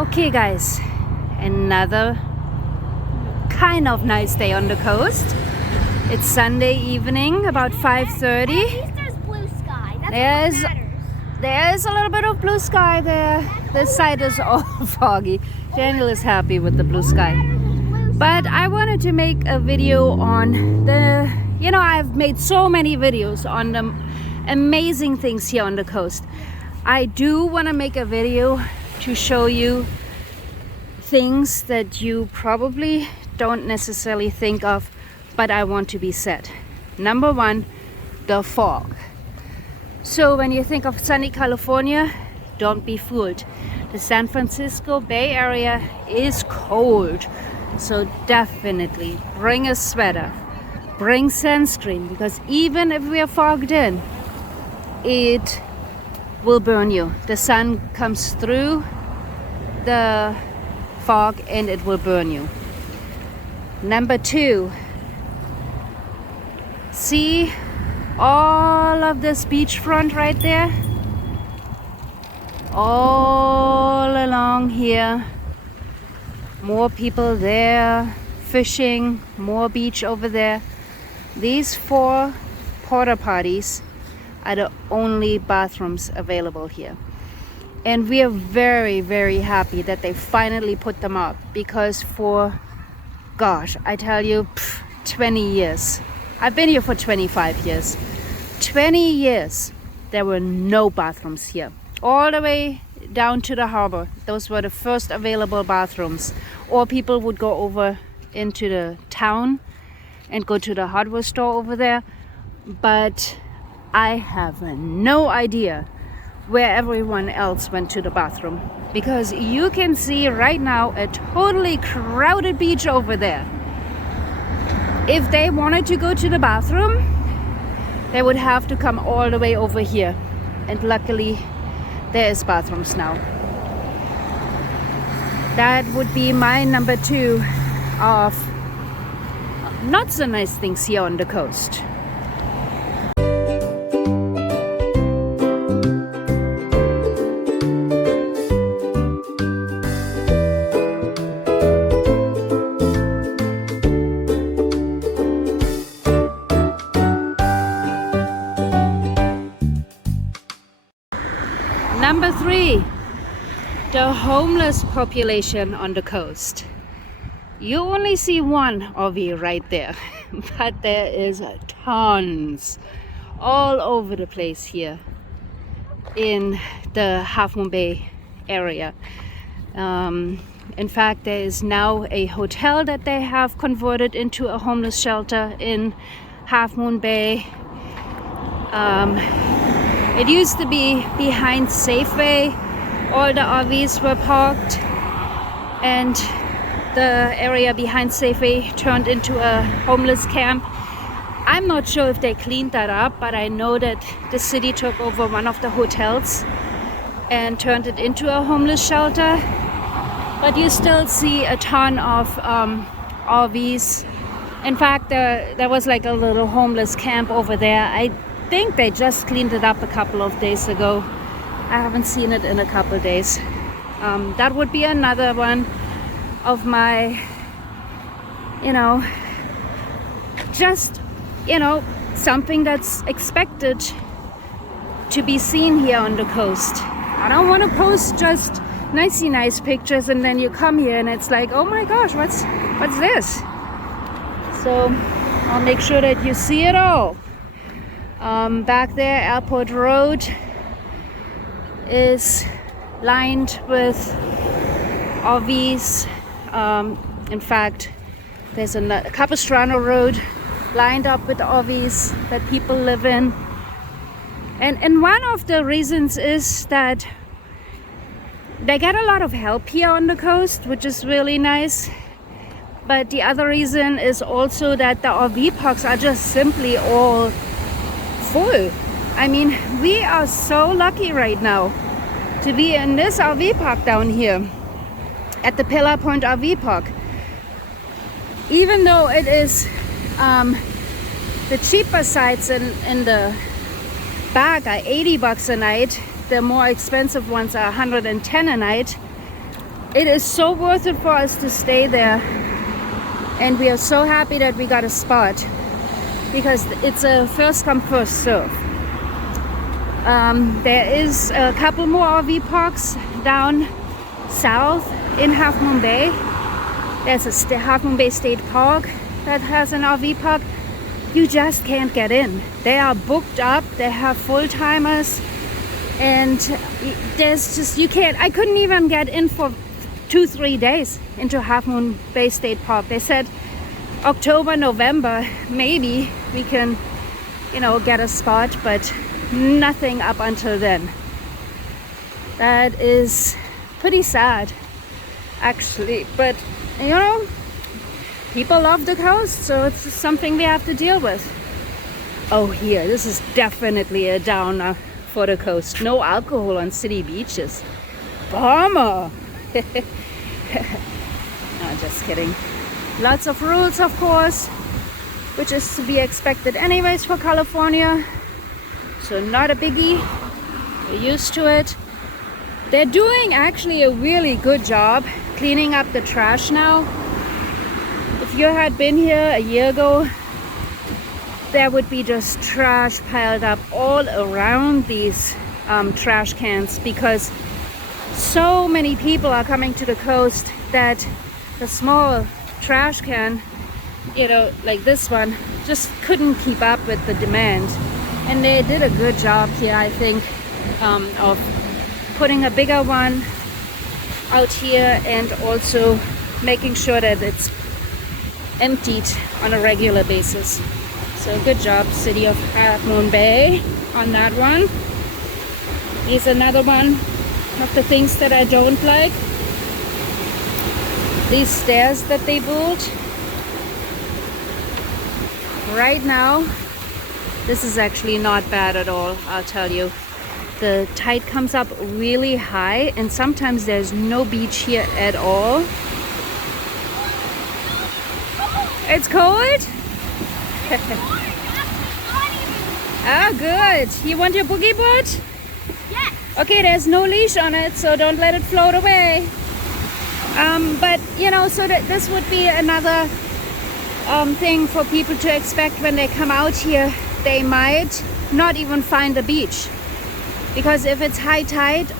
Okay guys, another kind of nice day on the coast. It's Sunday evening, about 5:30. At least there's blue sky. That's what matters. There's a little bit of blue sky there. This side is all foggy. Daniel is happy with the blue sky. But I wanted to make a video on the, I've made so many videos on the amazing things here on the coast. I do want to make a video to show you things that you probably don't necessarily think of, but I want to be said. Number one, the fog. So when you think of sunny California, don't be fooled. The San Francisco Bay Area is cold. So definitely bring a sweater, bring sunscreen, because even if we are fogged in, it will burn you. The sun comes through the fog and it will burn you. Number two, see all of this beachfront right there? All along here. More people there, fishing, more beach over there. These 4 porta potties are the only bathrooms available here. And we are very, very happy that they finally put them up, because for, gosh, I tell you, 20 years. I've been here for 25 years. 20 years, there were no bathrooms here. All the way down to the harbor. Those were the first available bathrooms. Or people would go over into the town and go to the hardware store over there. But I have no idea where everyone else went to the bathroom, because you can see right now a totally crowded beach over there. If they wanted to go to the bathroom, they would have to come all the way over here, and luckily there is bathrooms now. That would be my number 2 of not so nice things here on the coast. Number 3, the homeless population on the coast. You only see one RV right there, but there is tons all over the place here in the Half Moon Bay area. In fact, there is now a hotel that they have converted into a homeless shelter in Half Moon Bay. It used to be behind Safeway. All the RVs were parked, and the area behind Safeway turned into a homeless camp. I'm not sure if they cleaned that up, but I know that the city took over one of the hotels and turned it into a homeless shelter. But you still see a ton of RVs. In fact, there was like a little homeless camp over there. I think they just cleaned it up a couple of days ago. I haven't seen it in a couple of days. That would be another one of my, something that's expected to be seen here on the coast. I don't want to post just nice pictures and then you come here and it's like, oh my gosh, what's this? So I'll make sure that you see it all. Back there, Airport Road is lined with RVs. In fact, there's a Capistrano Road lined up with RVs that people live in. And one of the reasons is that they get a lot of help here on the coast, which is really nice. But the other reason is also that the RV parks are just simply all full. I mean, we are so lucky right now to be in this RV park down here at the Pillar Point RV Park. Even though it is the cheaper sites in the bag are $80 a night, the more expensive ones are $110 a night. it is so worth it for us to stay there. And we are so happy that we got a spot because it's a first come first serve. There is a couple more RV parks down south in Half Moon Bay. There's a Half Moon Bay State Park that has an RV park. You just can't get in. They are booked up. They have full-timers, and there's just, you can't. I couldn't even get in for 2-3 days into Half Moon Bay State Park. They said October, November, maybe we can, get a spot, but nothing up until then. That is pretty sad, actually, but people love the coast, so it's just something we have to deal with. Oh, here, this is definitely a downer for the coast. No alcohol on city beaches. Bummer. No, just kidding. Lots of rules, of course, which is to be expected anyways for California. So not a biggie. We're used to it. They're doing actually a really good job cleaning up the trash now. If you had been here a year ago, there would be just trash piled up all around these trash cans, because so many people are coming to the coast that the small trash can, like this one, just couldn't keep up with the demand. And they did a good job here, I think, of putting a bigger one out here and also making sure that it's emptied on a regular basis. So good job, City of Half Moon Bay, on that one. Here's another one of the things that I don't like. These stairs that they built. Right now, this is actually not bad at all, I'll tell you. The tide comes up really high, and sometimes there's no beach here at all. It's cold? Oh, good. You want your boogie board? Yes. Okay, there's no leash on it, so don't let it float away. But, so that this would be another thing for people to expect when they come out here. They might not even find a beach. Because if it's high tide,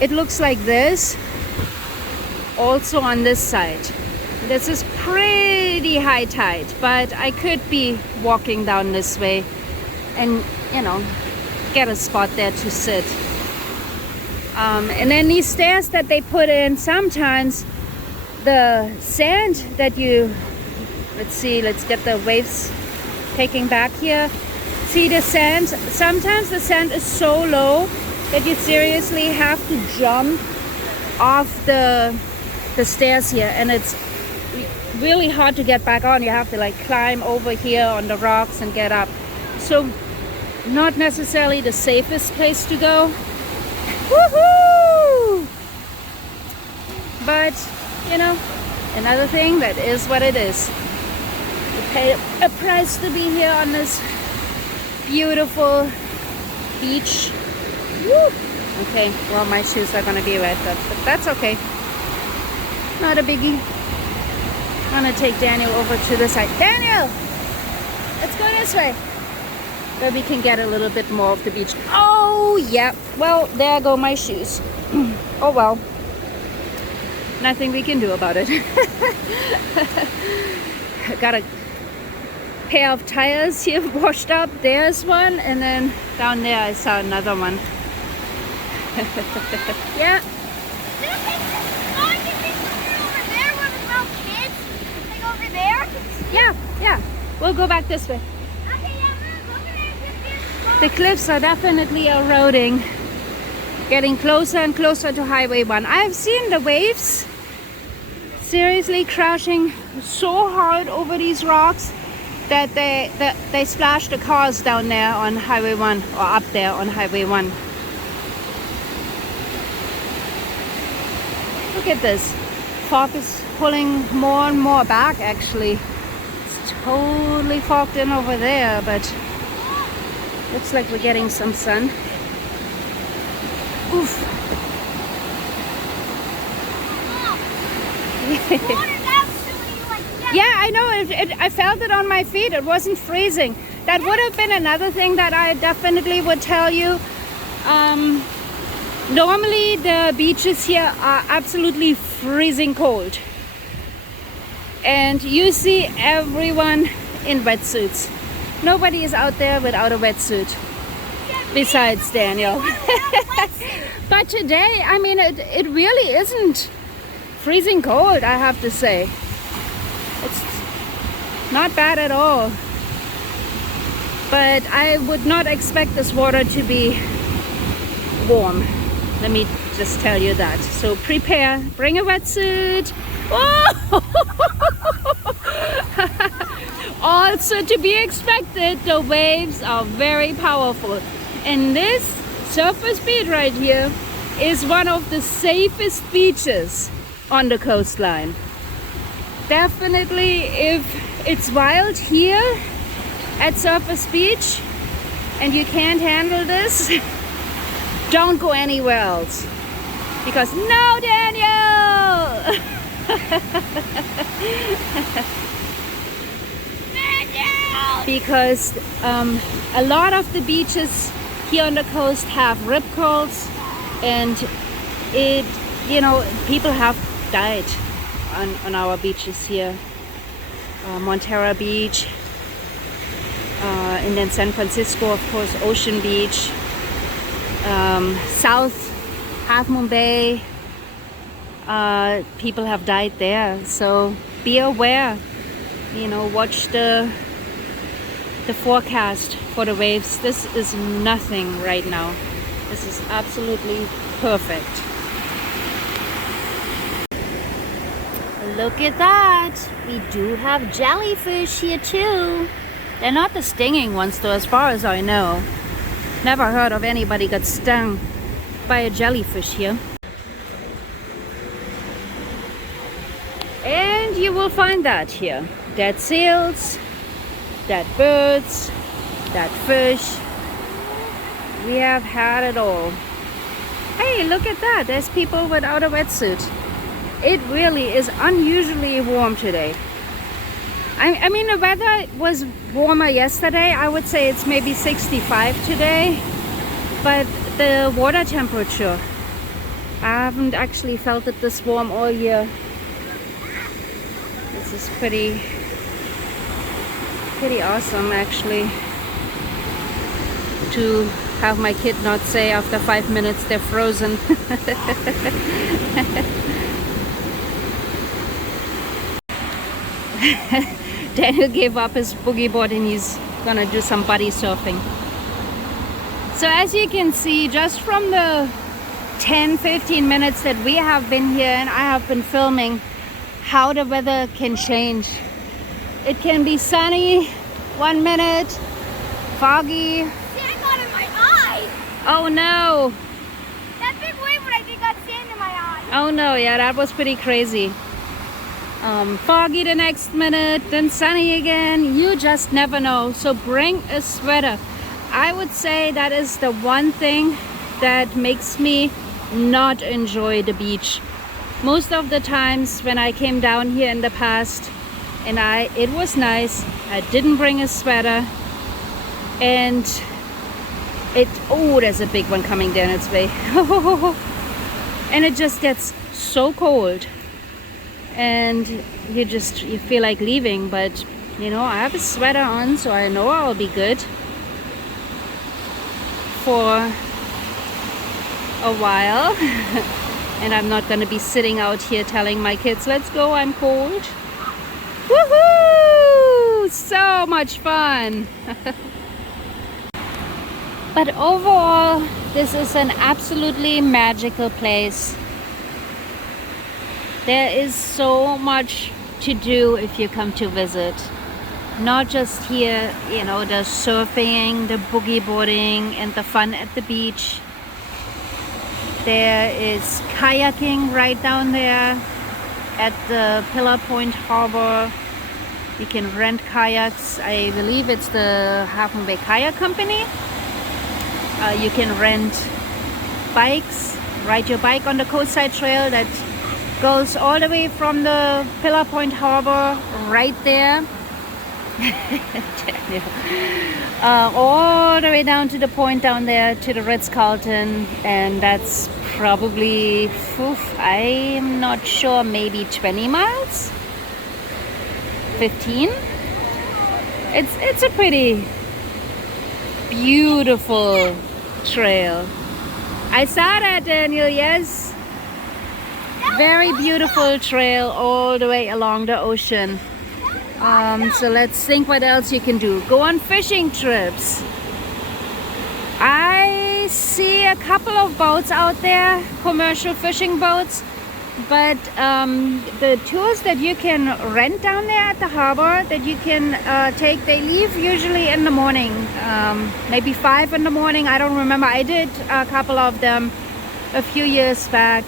it looks like this. Also on this side. This is pretty high tide, but I could be walking down this way and, get a spot there to sit. And then these stairs that they put in, sometimes the sand that let's get the waves taking back here. See the sand? Sometimes the sand is so low that you seriously have to jump off the stairs here, and it's really hard to get back on. You have to climb over here on the rocks and get up. So not necessarily the safest place to go. Woohoo! But another thing, that is what it is. You pay a price to be here on this beautiful beach. Woo! Okay, well, my shoes are gonna be wet, but that's okay. Not a biggie. I'm gonna take Daniel over to the side. Daniel! Let's go this way. So we can get a little bit more of the beach. Oh, yeah. Well, there go my shoes. Oh, well. Nothing we can do about it. Got a pair of tires here washed up. There's one. And then down there I saw another one. Yeah. Yeah. We'll go back this way. The cliffs are definitely eroding, getting closer and closer to Highway 1. I've seen the waves seriously crashing so hard over these rocks that they splashed the cars down there on Highway 1, or up there on Highway 1. Look at this. Fog is pulling more and more back, actually. It's totally fogged in over there, but looks like we're getting some sun. Oof. water's actually like Yeah, I know. I felt it on my feet. It wasn't freezing. That would have been another thing that I definitely would tell you. Normally the beaches here are absolutely freezing cold. And you see everyone in wetsuits. Nobody is out there without a wetsuit. Besides Daniel. But today, I mean, it really isn't freezing cold, I have to say. It's not bad at all. But I would not expect this water to be warm. Let me just tell you that. So prepare, bring a wetsuit. Oh! Also to be expected, the waves are very powerful. And this surface beach right here is one of the safest beaches on the coastline. Definitely, if it's wild here at Surface Beach and you can't handle this, don't go anywhere else. Because no, Daniel! Because a lot of the beaches here on the coast have rip curls, and people have died on our beaches here. Montera Beach, and then San Francisco, of course, Ocean Beach, South Half Moon Bay, people have died there. So be aware, watch the forecast for the waves. This is nothing right now. This is absolutely perfect. Look at that. We do have jellyfish here too. They're not the stinging ones though, as far as I know. Never heard of anybody got stung by a jellyfish here. And you will find that here. Dead seals, dead birds, dead fish. We have had it all. Hey, look at that. There's people without a wetsuit. It really is unusually warm today. I mean, the weather was warmer yesterday. I would say it's maybe 65 today. But the water temperature, I haven't actually felt it this warm all year. This is pretty awesome, actually, to have my kid not say after 5 minutes they're frozen. Daniel gave up his boogie board and he's gonna do some buddy surfing. So as you can see, just from the 10-15 minutes that we have been here and I have been filming, how the weather can change. It can be sunny 1 minute, foggy. Sand got in my eye. Oh no. That big wave when I think got sand in my eye. Oh no, yeah, that was pretty crazy. Foggy the next minute, then sunny again. You just never know. So bring a sweater. I would say that is the one thing that makes me not enjoy the beach. Most of the times when I came down here in the past and it was nice, I didn't bring a sweater, and there's a big one coming down its way. And it just gets so cold and you feel like leaving, but I have a sweater on, so I know I'll be good for a while. And I'm not gonna be sitting out here telling my kids, let's go, I'm cold. Woohoo! So much fun. But overall, this is an absolutely magical place. There is so much to do if you come to visit. Not just here, the surfing, the boogie boarding, and the fun at the beach. There is kayaking right down there at the Pillar Point Harbor. You can rent kayaks. I believe it's the Half Moon Bay Kayak Company. You can rent bikes, ride your bike on the Coastside Trail that Goes all the way from the Pillar Point Harbor right there. All the way down to the point down there to the Ritz-Carlton, and that's probably, I'm not sure, maybe 20 miles, 15. It's a pretty beautiful trail. I saw that, Daniel. Yes, very beautiful trail all the way along the ocean. So let's think what else you can do. Go on fishing trips. I see a couple of boats out there, commercial fishing boats, but the tours that you can rent down there at the harbor that you can take, they leave usually in the morning, maybe 5 in the morning. I don't remember. I did a couple of them a few years back.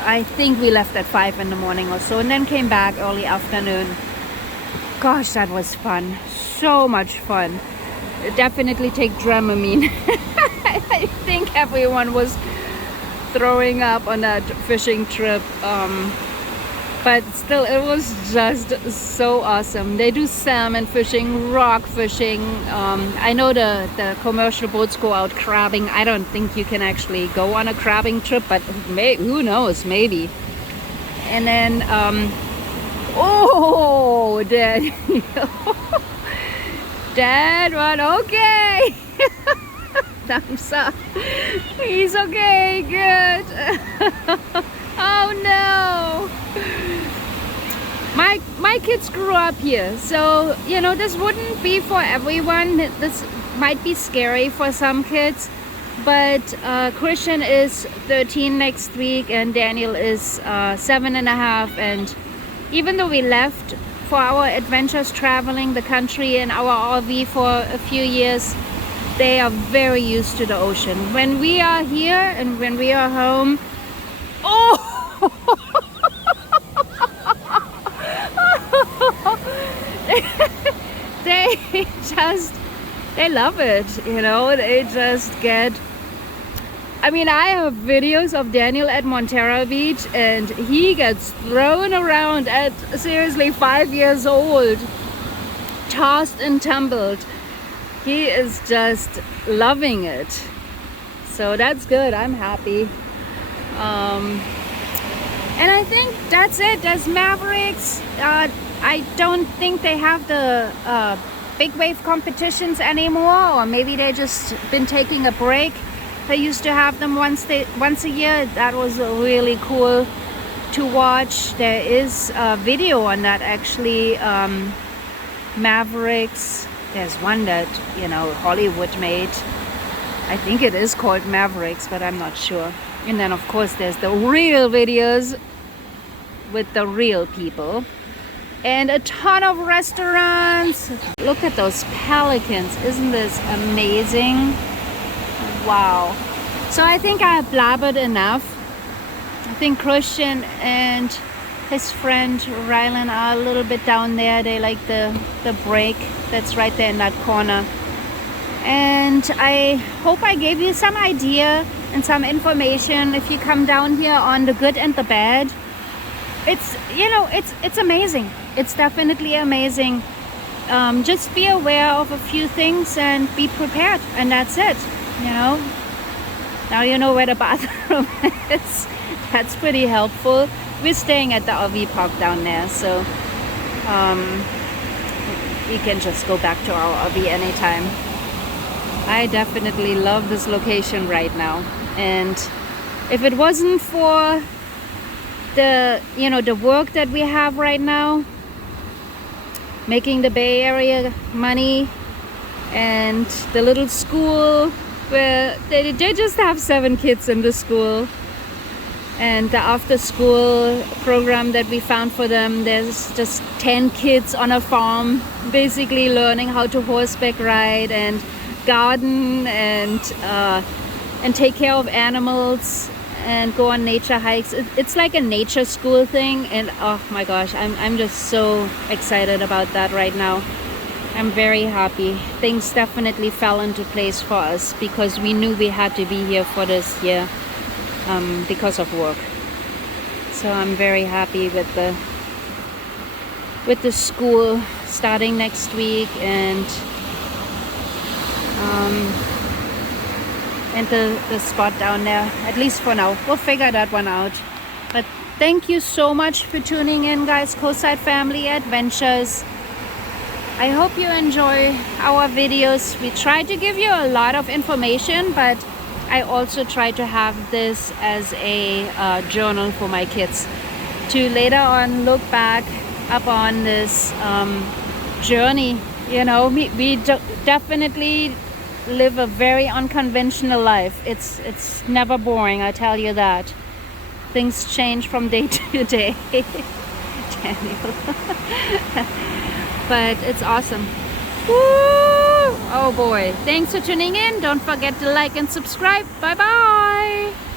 I think we left at 5 in the morning or so, and then came back early afternoon. Gosh, that was fun. So much fun. Definitely take Dramamine. I think everyone was throwing up on that fishing trip. But still, it was just so awesome. They do salmon fishing, rock fishing. I know the commercial boats go out crabbing. I don't think you can actually go on a crabbing trip, but who knows, maybe. And then, oh, Dad. Dad, what? Okay. Thumbs up. He's okay, good. Oh no. My kids grew up here, so you know this wouldn't be for everyone. This might be scary for some kids, but Christian is 13 next week and Daniel is 7.5, and even though we left for our adventures traveling the country in our RV for a few years, they are very used to the ocean. When we are here and when we are home, oh, they love it, you know. They just get, I mean, I have videos of Daniel at Montero Beach and he gets thrown around at seriously 5 years old, tossed and tumbled. He is just loving it. So that's good. I'm happy. And I think that's it. There's Mavericks. I don't think they have the big wave competitions anymore, or maybe they just been taking a break. They used to have them once a year. That was really cool to watch. There is a video on that actually. Mavericks. There's one that, you know, Hollywood made. I think it is called Mavericks, but I'm not sure. And then of course there's the real videos with the real people. And a ton of restaurants. Look at those pelicans. Isn't this amazing? Wow. So I think I blabbered enough. I think Christian and his friend Rylan are a little bit down there. They like the break that's right there in that corner. And I hope I gave you some idea and some information. If you come down here on the good and the bad, it's, you know, it's amazing. It's definitely amazing. Just be aware of a few things and be prepared, and that's it, you know. Now you know where the bathroom is. That's pretty helpful. We're staying at the RV park down there, so we can just go back to our RV anytime. I definitely love this location right now, and if it wasn't for the, you know, the work that we have right now, making the Bay Area money, and the little school where they just have 7 kids in the school, and the after school program that we found for them, there's just 10 kids on a farm basically learning how to horseback ride and garden and take care of animals and go on nature hikes. It's like a nature school thing, and oh my gosh, I'm just so excited about that right now. I'm very happy. Things definitely fell into place for us because we knew we had to be here for this year. because of work. So I'm very happy with the school starting next week, and the spot down there, at least for now. We'll figure that one out. But thank you so much for tuning in, guys. Coastside Family Adventures. I hope you enjoy our videos. We try to give you a lot of information, but I also try to have this as a journal for my kids to later on look back upon this journey. You know, we definitely live a very unconventional life. It's never boring, I tell you that. Things change from day to day. Daniel. But it's awesome. Woo! Oh boy. Thanks for tuning in. Don't forget to like and subscribe. Bye bye.